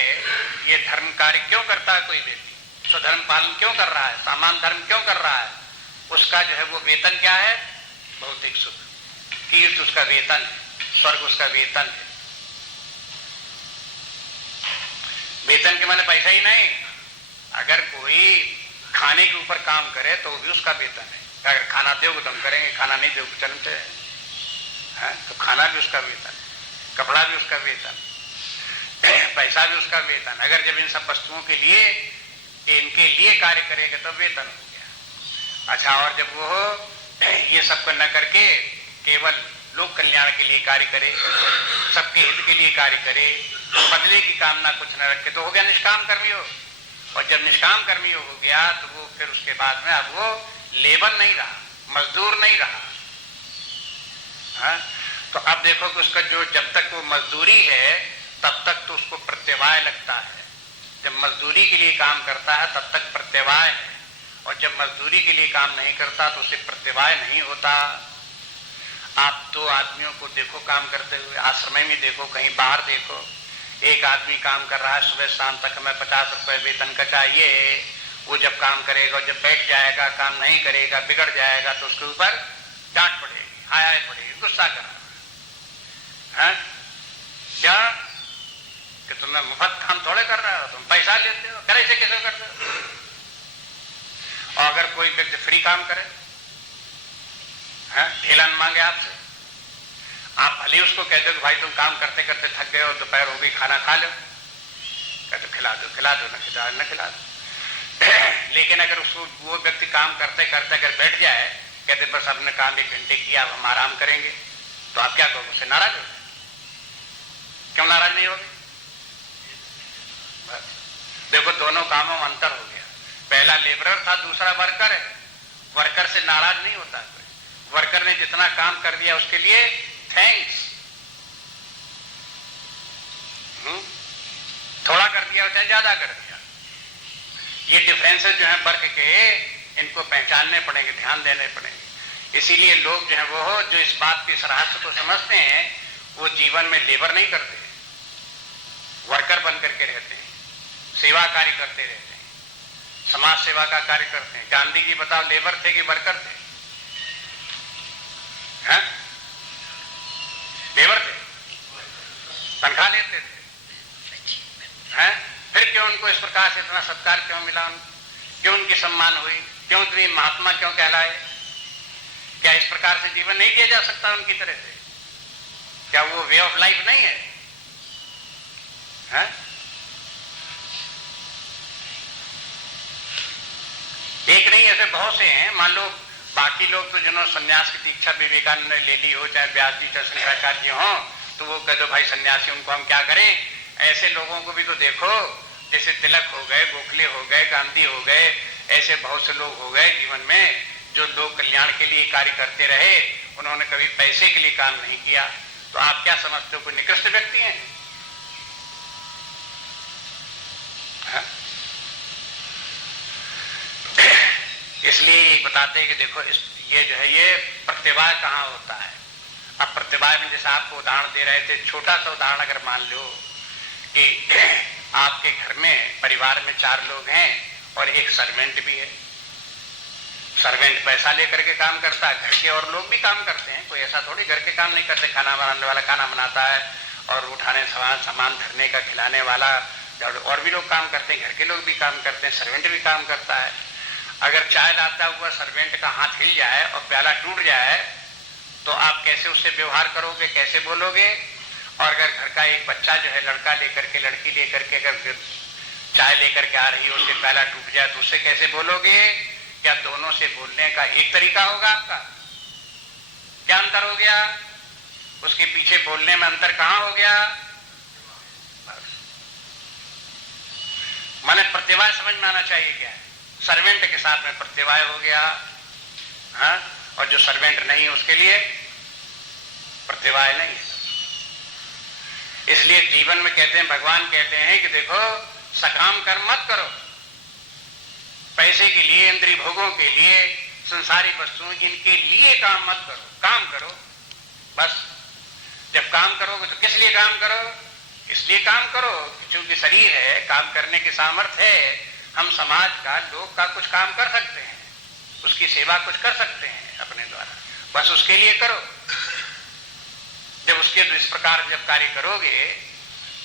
ये धर्म कार्य क्यों करता है कोई व्यक्ति? तो धर्म पालन क्यों कर रहा है, सामान्य धर्म क्यों कर रहा है? उसका जो है वो वेतन क्या है? भौतिक सुख, कीर्ति उसका वेतन है, स्वर्ग उसका वेतन है। वेतन के माने पैसा ही नहीं। अगर कोई खाने के ऊपर काम करे तो वो भी उसका वेतन है। अगर खाना दोगे तो हम करेंगे, खाना नहीं दोगे चलते हैं, तो खाना भी उसका वेतन, कपड़ा भी उसका वेतन, पैसा भी उसका वेतन। अगर जब इन सब वस्तुओं के लिए, इनके लिए कार्य करेगा तो वेतन हो गया। अच्छा, और जब वो ये सब न करके केवल लोक कल्याण के लिए कार्य करे, सबके हित के लिए कार्य करे, बदले की कामना कुछ न रखे, तो हो गया निष्काम कर्मी हो। और जब निष्काम कर्मी हो गया तो वो फिर उसके बाद में अब वो लेबर नहीं रहा, मजदूर नहीं रहा। तो अब देखो कि उसका जो जब तक वो मजदूरी है तब तक तो उसको प्रत्यवाय लगता है। जब मजदूरी के लिए काम करता है तब तक प्रत्यवाय है, और जब मजदूरी के लिए काम नहीं करता तो उसे प्रत्यवाय नहीं होता। आप दो आदमियों को देखो काम करते हुए, आश्रम में देखो, कहीं बाहर देखो, एक आदमी काम कर रहा है, सुबह शाम तक हमें 50 रुपए वेतन का चाहिए। वो जब काम करेगा, जब बैठ जाएगा, काम नहीं करेगा, बिगड़ जाएगा तो उसके ऊपर डांट पड़ेगी, हाय पड़ेगी, गुस्सा करा है क्या कि तुम्हें मुफ्त काम थोड़े कर रहा हो, तुम पैसा लेते हो, करे से कैसे करते हो? और अगर कोई व्यक्ति फ्री काम करे, ढीलन मांगे आपसे, आप भले उसको कहते हो कि भाई तुम काम करते करते थक गए हो, दोपहर हो गई, खाना खा लो, कहते खिला दो, न खिला दो। लेकिन अगर उसको वो व्यक्ति काम करते करते अगर बैठ जाए, कहते बस हमने काम 1 घंटे किया, अब हम आराम करेंगे, तो आप क्या कहोगे? उससे नाराज हो? क्यों नाराज नहीं होगे? बस देखो दोनों कामों में अंतर हो गया। पहला लेबरर था, दूसरा वर्कर है। वर्कर से नाराज नहीं होता कोई। वर्कर ने जितना काम कर दिया उसके लिए थैंक्स, थोड़ा कर दिया चाहे ज्यादा कर दिया। ये डिफरेंसेस जो है वर्क के, इनको पहचानने पड़ेंगे, ध्यान देने पड़ेंगे। इसीलिए लोग जो है वो जो इस बात की रहस्य को समझते हैं वो जीवन में लेबर नहीं करते, वर्कर बन करके रहते हैं, सेवा कार्य करते रहते हैं, समाज सेवा का कार्य करते हैं। गांधी जी बताओ लेबर थे कि वर्कर थे? हैं? लेबर थे, तनख्वाह लेते थे। हैं? फिर क्यों उनको इस प्रकार से इतना सत्कार क्यों मिला? क्यों उनकी सम्मान हुई? क्यों इतनी महात्मा क्यों कहलाए? क्या इस प्रकार से जीवन नहीं जिया जा सकता उनकी तरह से? क्या वो वे ऑफ लाइफ नहीं है? हैं? एक नहीं, ऐसे बहुत से हैं। मान लो बाकी लोग तो जिन्होंने सन्यास की दीक्षा विवेकानंद ने ले ली हो, चाहे व्यास जी चाहे शंकराचार्य जी हो, तो वो कह दो भाई सन्यासी, उनको हम क्या करें? ऐसे लोगों को भी तो देखो, जैसे तिलक हो गए, गोखले हो गए, गांधी हो गए, ऐसे बहुत से लोग हो गए जीवन में जो लोग कल्याण के लिए कार्य करते रहे उन्होंने कभी पैसे के लिए काम नहीं किया, तो आप क्या समझते हो कोई निकृष्ट व्यक्ति हैं? इसलिए बताते हैं कि देखो ये जो है ये प्रत्यवाय कहाँ होता है। अब प्रत्यवाय में जैसे आपको उदाहरण दे रहे थे, छोटा सा उदाहरण अगर मान लो कि आपके घर में परिवार में 4 लोग हैं और एक सर्वेंट भी है। सर्वेंट पैसा लेकर के काम करता है, घर के और लोग भी काम करते हैं, कोई ऐसा थोड़ी घर के काम नहीं करते। खाना बनाने वाला खाना बनाता है और उठाने सामान धरने का, खिलाने वाला और भी लोग काम करते हैं, घर के लोग भी काम करते हैं, सर्वेंट भी काम करता है। अगर चाय लाता हुआ सर्वेंट का हाथ हिल जाए और प्याला टूट जाए तो आप कैसे उससे व्यवहार करोगे, कैसे बोलोगे? और अगर घर का एक बच्चा जो है लड़का लेकर के, लड़की लेकर के अगर चाय लेकर के आ रही है, उससे प्याला टूट जाए तो उससे कैसे बोलोगे? क्या दोनों से बोलने का एक तरीका होगा आपका? क्या अंतर हो गया? उसके पीछे बोलने में अंतर कहां हो गया? माने प्रत्यवाय समझ में आना चाहिए क्या है। सर्वेंट के साथ में प्रत्यवाय हो गया, हाँ, और जो सर्वेंट नहीं है उसके लिए प्रत्यवाय नहीं है। इसलिए जीवन में कहते हैं, भगवान कहते हैं कि देखो सकाम कर्म मत करो, पैसे के लिए, इंद्रिय भोगों के लिए, संसारी वस्तुओं इनके लिए काम मत करो, काम करो बस। जब काम करोगे तो किस लिए काम करो? इसलिए काम करो क्योंकि शरीर है, काम करने की सामर्थ्य है, हम समाज का, लोग का कुछ काम कर सकते हैं, उसकी सेवा कुछ कर सकते हैं अपने द्वारा, बस उसके लिए करो। जब उसके इस प्रकार जब कार्य करोगे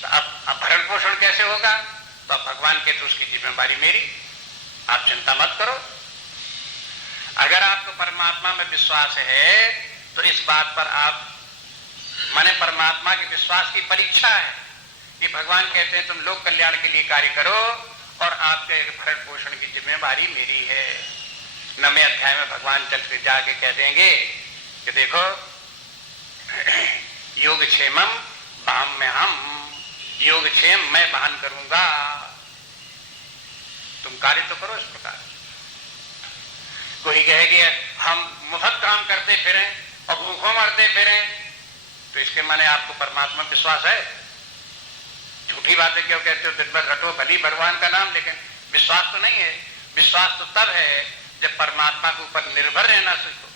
तो अब भरण पोषण कैसे होगा? तो भगवान के तो उसकी जिम्मेदारी मेरी, आप चिंता मत करो। अगर आपको परमात्मा में विश्वास है तो इस बात पर आप, माने परमात्मा के विश्वास की परीक्षा है कि भगवान कहते हैं तुम लोक कल्याण के लिए कार्य करो और आपके भरण पोषण की जिम्मेदारी मेरी है। 9वें अध्याय में भगवान चल के जाके कह देंगे कि देखो योगक्षेमम वाम में हम, योगक्षेम मैं वहन करूंगा, तुम कार्य तो करो इस प्रकार। कोई कहे कि हम मुफ्त काम करते फिरें और भूखों मरते फिरें, तो इसके माने आपको परमात्मा विश्वास है? झूठी बातें क्यों कहते हो? दिन भर रटो भली भगवान का नाम, लेकिन विश्वास तो नहीं है। विश्वास तो तब है जब परमात्मा के ऊपर निर्भर रहना सीखो।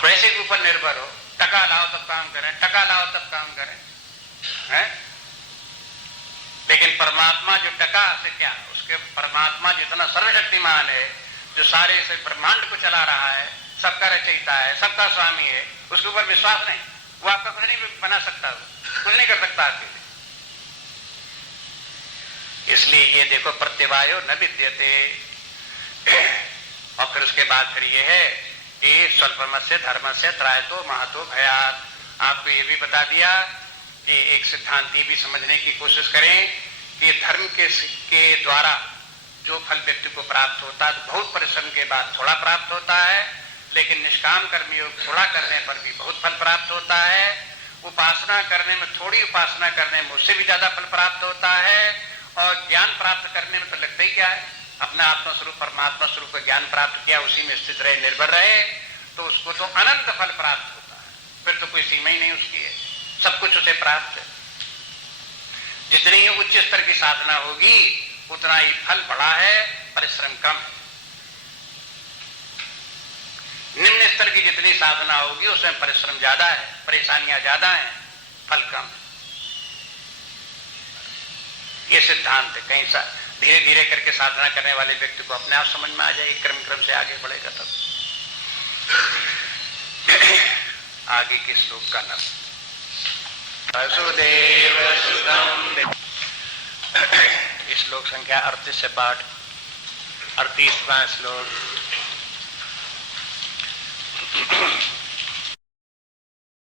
पैसे के ऊपर निर्भर हो, टका लाओ तब काम करें, टका लाओ तब काम करें, हैं? लेकिन परमात्मा जो टका से क्या, उसके परमात्मा जितना सर्वशक्तिमान है, जो सारे से ब्रह्मांड को चला रहा है, सबका रचयिता है, सबका स्वामी है, उसके ऊपर विश्वास नहीं, वो आपका कुछ नहीं बना सकता, कुछ नहीं कर सकता आपके लिए। इसलिए ये देखो प्रत्यवायो न विद्यते। और फिर उसके बाद फिर ये है कि स्वल्पमस्य धर्मस्य त्रायतो महतो भयात्। आपको ये भी बता दिया कि एक सिद्धांत ये भी समझने की कोशिश करें कि धर्म के द्वारा जो फल व्यक्ति को प्राप्त होता है बहुत परिश्रम के बाद थोड़ा प्राप्त होता है, लेकिन निष्काम कर्मयोग थोड़ा करने पर भी बहुत फल प्राप्त होता है। उपासना करने में, थोड़ी उपासना करने में उससे भी ज्यादा फल प्राप्त होता है। और ज्ञान प्राप्त करने में तो लगता ही क्या है, अपना आत्मा स्वरूप परमात्मा स्वरूप का ज्ञान प्राप्त किया, उसी में स्थित रहे, निर्भर रहे, तो उसको तो अनंत फल प्राप्त होता है, फिर तो कोई सीमा ही नहीं उसकी है, सब कुछ उसे प्राप्त है। जितनी ही उच्च स्तर की साधना होगी उतना ही फल बड़ा है, परिश्रम कम है। निम्न स्तर की जितनी साधना होगी उसमें परिश्रम ज्यादा है, परेशानियां ज्यादा हैं, फल कम है। ये सिद्धांत है। कहीं सा धीरे धीरे करके साधना करने वाले व्यक्ति को अपने आप समझ में आ जाएगी, क्रम क्रम से आगे बढ़ेगा तब। आगे के श्लोक का नाम वसुदेव सुतम। श्लोक संख्या 38 से पाठ 38वां श्लोक।